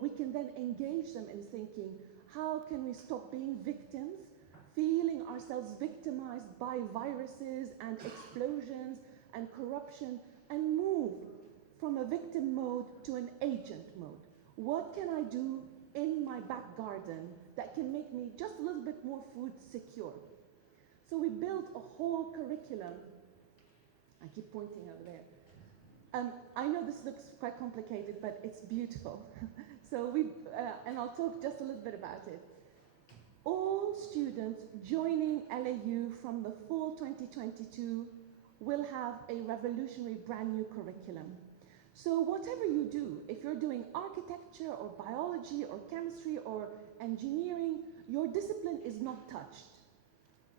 We can then engage them in thinking, how can we stop being victims, feeling ourselves victimized by viruses and explosions and corruption, and move from a victim mode to an agent mode? What can I do in my back garden that can make me just a little bit more food secure? So we built a whole curriculum. I keep pointing over there. I know this looks quite complicated, but it's beautiful. So and I'll talk just a little bit about it. All students joining LAU from the fall 2022 will have a revolutionary brand new curriculum. So whatever you do, if you're doing architecture or biology or chemistry or engineering, your discipline is not touched.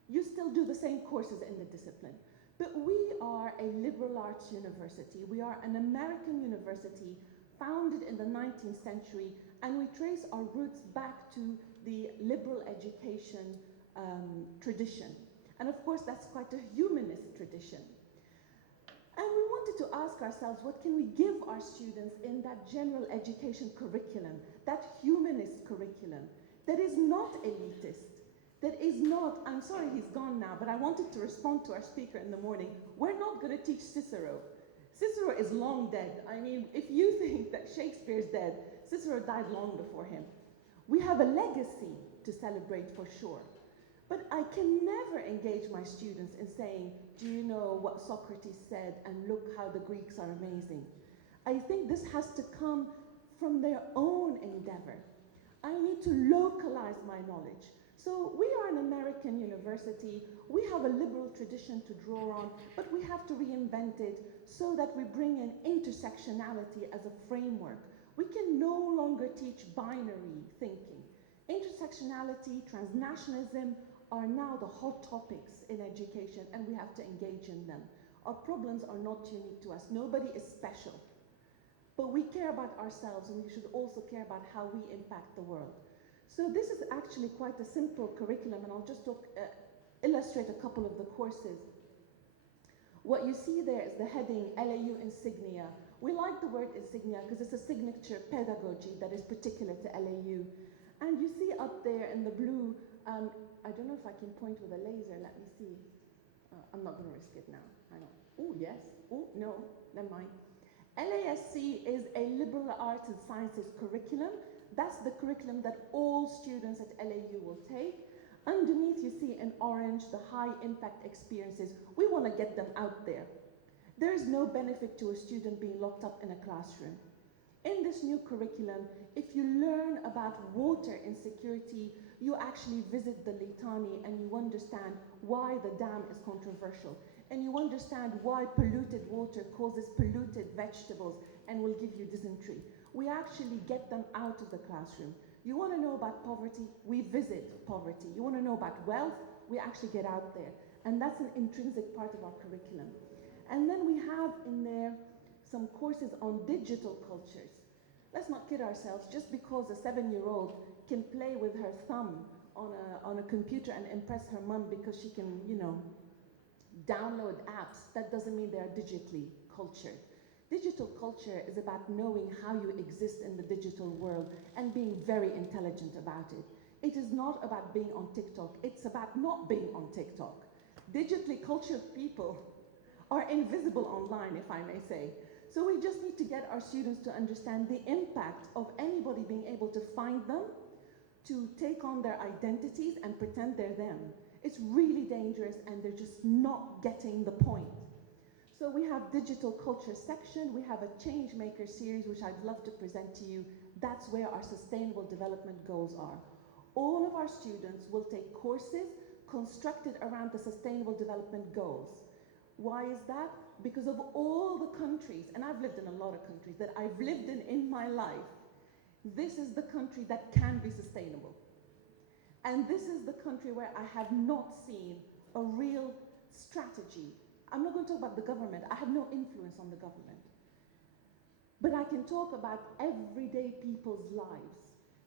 You still do the same courses in the discipline. But we are a liberal arts university. We are an American university founded in the 19th century, and we trace our roots back to the liberal education tradition. And of course, that's quite a humanist tradition. And we wanted to ask ourselves, what can we give our students in that general education curriculum, that humanist curriculum, that is not elitist, that is not, I'm sorry he's gone now, but I wanted to respond to our speaker in the morning. We're not going to teach Cicero. Cicero is long dead. I mean, if you think that Shakespeare's dead, Cicero died long before him. We have a legacy to celebrate for sure. But I can never engage my students in saying, do you know what Socrates said, and look how the Greeks are amazing. I think this has to come from their own endeavor. I need to localize my knowledge. So we are an American university. We have a liberal tradition to draw on, but we have to reinvent it so that we bring in intersectionality as a framework. We can no longer teach binary thinking. Intersectionality, transnationalism are now the hot topics in education, and we have to engage in them. Our problems are not unique to us. Nobody is special. But we care about ourselves, and we should also care about how we impact the world. So this is actually quite a simple curriculum, and I'll just illustrate a couple of the courses. What you see there is the heading LAU Insignia. We like the word insignia because it's a signature pedagogy that is particular to LAU. And you see up there in the blue, I don't know if I can point with a laser, let me see. I'm not going to risk it now, I know. Oh, yes, oh, no, never mind. LASC is a liberal arts and sciences curriculum. That's the curriculum that all students at LAU will take. Underneath, you see in orange the high impact experiences. We want to get them out there. There is no benefit to a student being locked up in a classroom. In this new curriculum, if you learn about water insecurity, you actually visit the Litani and you understand why the dam is controversial. And you understand why polluted water causes polluted vegetables and will give you dysentery. We actually get them out of the classroom. You want to know about poverty? We visit poverty. You want to know about wealth? We actually get out there. And that's an intrinsic part of our curriculum. And then we have in there some courses on digital cultures. Let's not kid ourselves. Just because a 7-year-old can play with her thumb on a computer and impress her mom because she can, you know, download apps, that doesn't mean they are digitally cultured. Digital culture is about knowing how you exist in the digital world and being very intelligent about it. It is not about being on TikTok. It's about not being on TikTok. Digitally cultured people are invisible online, if I may say. So we just need to get our students to understand the impact of anybody being able to find them, to take on their identities and pretend they're them. It's really dangerous, and they're just not getting the point. So we have digital culture section. We have a change maker series, which I'd love to present to you. That's where our sustainable development goals are. All of our students will take courses constructed around the sustainable development goals. Why is that? Because of all the countries, and I've lived in a lot of countries that I've lived in my life, this is the country that can be sustainable. And this is the country where I have not seen a real strategy. I'm not going to talk about the government. I have no influence on the government. But I can talk about everyday people's lives.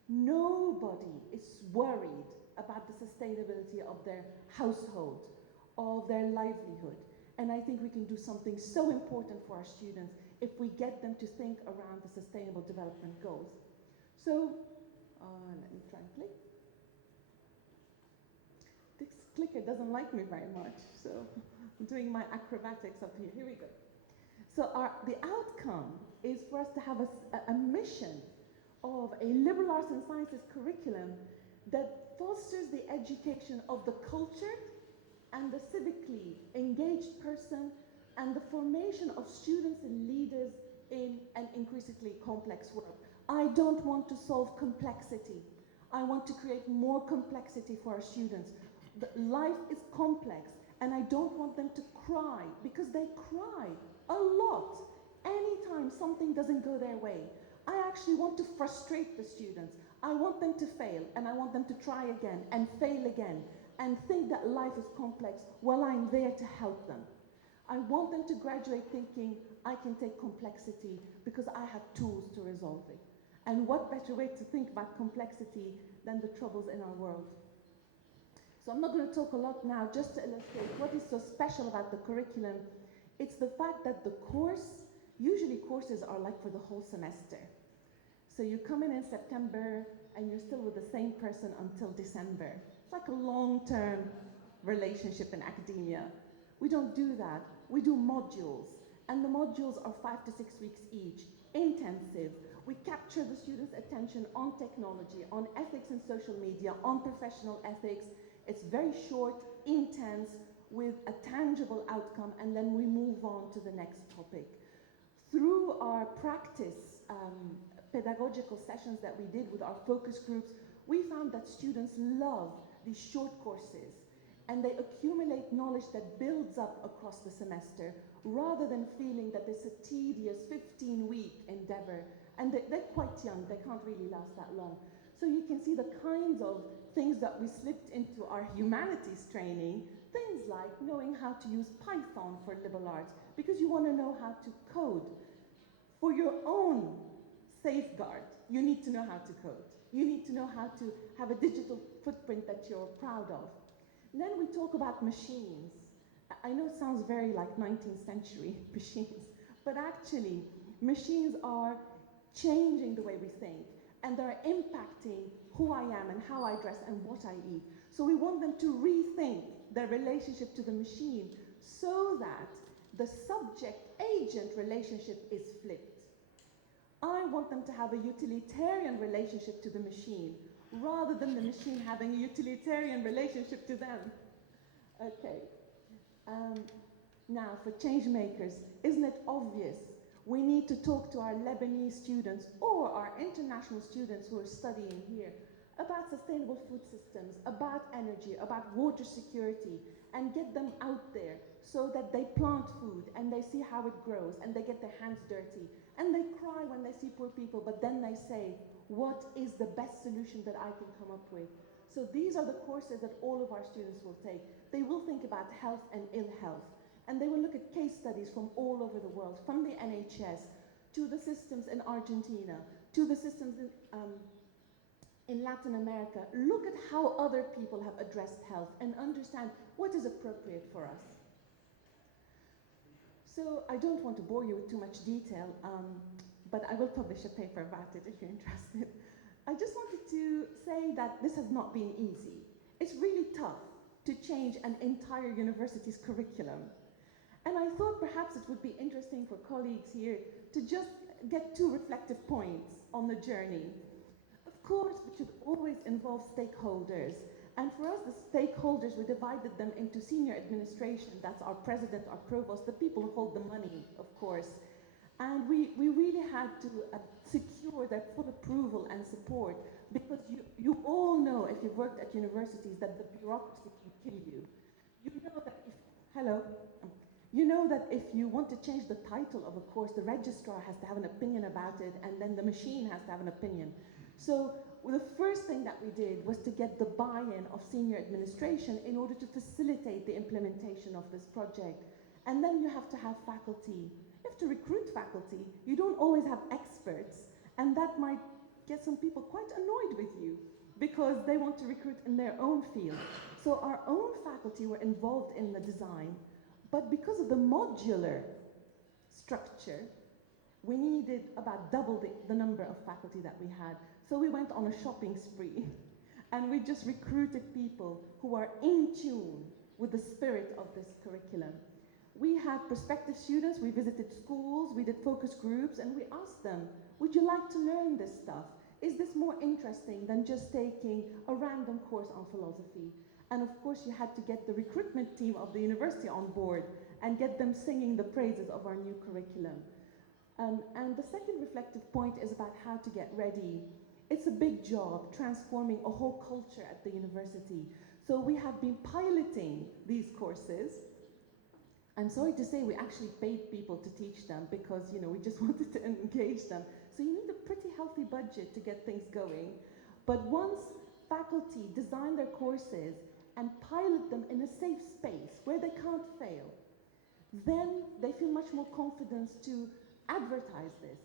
Nobody is worried about the sustainability of their household, of their livelihood. And I think we can do something so important for our students if we get them to think around the sustainable development goals. So, let me try and click. This clicker doesn't like me very much, so I'm doing my acrobatics up here. Here we go. So the outcome is for us to have a mission of a liberal arts and sciences curriculum that fosters the education of the cultured and the civically engaged person and the formation of students and leaders in an increasingly complex world. I don't want to solve complexity. I want to create more complexity for our students. Life is complex, and I don't want them to cry, because they cry a lot anytime something doesn't go their way. I actually want to frustrate the students. I want them to fail, and I want them to try again and fail again and think that life is complex while I'm there to help them. I want them to graduate thinking, I can take complexity because I have tools to resolve it. And what better way to think about complexity than the troubles in our world? So I'm not going to talk a lot now, just to illustrate what is so special about the curriculum. It's the fact that the course, usually courses are like for the whole semester. So you come in September and you're still with the same person until December. It's like a long-term relationship in academia. We don't do that. We do modules, and the modules are 5 to 6 weeks each, intensive. We capture the students' attention on technology, on ethics and social media, on professional ethics. It's very short, intense, with a tangible outcome, and then we move on to the next topic. Through our practice pedagogical sessions that we did with our focus groups, we found that students love these short courses, and they accumulate knowledge that builds up across the semester, rather than feeling that it's a tedious 15-week endeavor. And they're quite young, they can't really last that long. So you can see the kinds of things that we slipped into our humanities training, things like knowing how to use Python for liberal arts, because you want to know how to code. For your own safeguard, you need to know how to code. You need to know how to have a digital footprint that you're proud of. And then we talk about machines. I know it sounds very like 19th century machines, but actually machines are changing the way we think, and they're impacting who I am and how I dress and what I eat. So we want them to rethink their relationship to the machine so that the subject-agent relationship is flipped. I want them to have a utilitarian relationship to the machine, rather than the machine having a utilitarian relationship to them. Okay. Now, for change makers, isn't it obvious? We need to talk to our Lebanese students or our international students who are studying here about sustainable food systems, about energy, about water security, and get them out there so that they plant food and they see how it grows and they get their hands dirty. And they cry when they see poor people, but then they say, what is the best solution that I can come up with? So these are the courses that all of our students will take. They will think about health and ill health. And they will look at case studies from all over the world, from the NHS to the systems in Argentina, to the systems in Latin America. Look at how other people have addressed health and understand what is appropriate for us. So I don't want to bore you with too much detail, but I will publish a paper about it if you're interested. I just wanted to say that this has not been easy. It's really tough to change an entire university's curriculum. And I thought perhaps it would be interesting for colleagues here to just get 2 reflective points on the journey. Of course, we should always involve stakeholders. And for us, the stakeholders, we divided them into senior administration. That's our president, our provost, the people who hold the money, of course. And we really had to secure their full approval and support, because you all know, if you've worked at universities, that the bureaucracy can kill you. You know that if, hello? You know that if you want to change the title of a course, the registrar has to have an opinion about it, and then the machine has to have an opinion. So the first thing that we did was to get the buy-in of senior administration in order to facilitate the implementation of this project. And then you have to have faculty. You have to recruit faculty. You don't always have experts, and that might get some people quite annoyed with you because they want to recruit in their own field. So our own faculty were involved in the design. But because of the modular structure, we needed about double the number of faculty that we had. So we went on a shopping spree and we just recruited people who are in tune with the spirit of this curriculum. We had prospective students, we visited schools, we did focus groups, and we asked them, would you like to learn this stuff? Is this more interesting than just taking a random course on philosophy? And of course, you had to get the recruitment team of the university on board and get them singing the praises of our new curriculum. And the second reflective point is about how to get ready. It's a big job, transforming a whole culture at the university. So we have been piloting these courses. I'm sorry to say we actually paid people to teach them because, you know, we just wanted to engage them. So you need a pretty healthy budget to get things going. But once faculty design their courses and pilot them in a safe space where they can't fail, then they feel much more confidence to advertise this.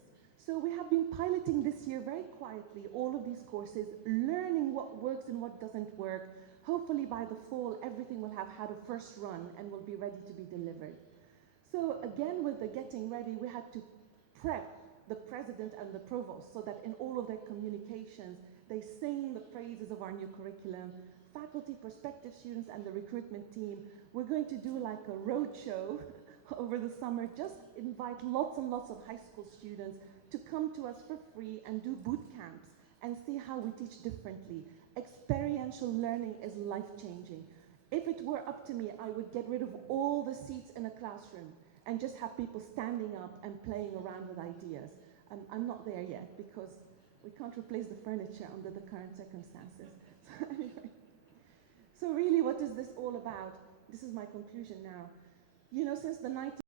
So we have been piloting this year very quietly all of these courses, learning what works and what doesn't work. Hopefully by the fall, everything will have had a first run and will be ready to be delivered. So again, with the getting ready, we had to prep the president and the provost so that in all of their communications, they sing the praises of our new curriculum. Faculty, prospective students, and the recruitment team, we're going to do like a road show over the summer, just invite lots and lots of high school students to come to us for free and do boot camps and see how we teach differently. Experiential learning is life-changing. If it were up to me, I would get rid of all the seats in a classroom and just have people standing up and playing around with ideas. I'm not there yet because we can't replace the furniture under the current circumstances. So anyway, so really what is this all about? This is my conclusion now. You know, since the 19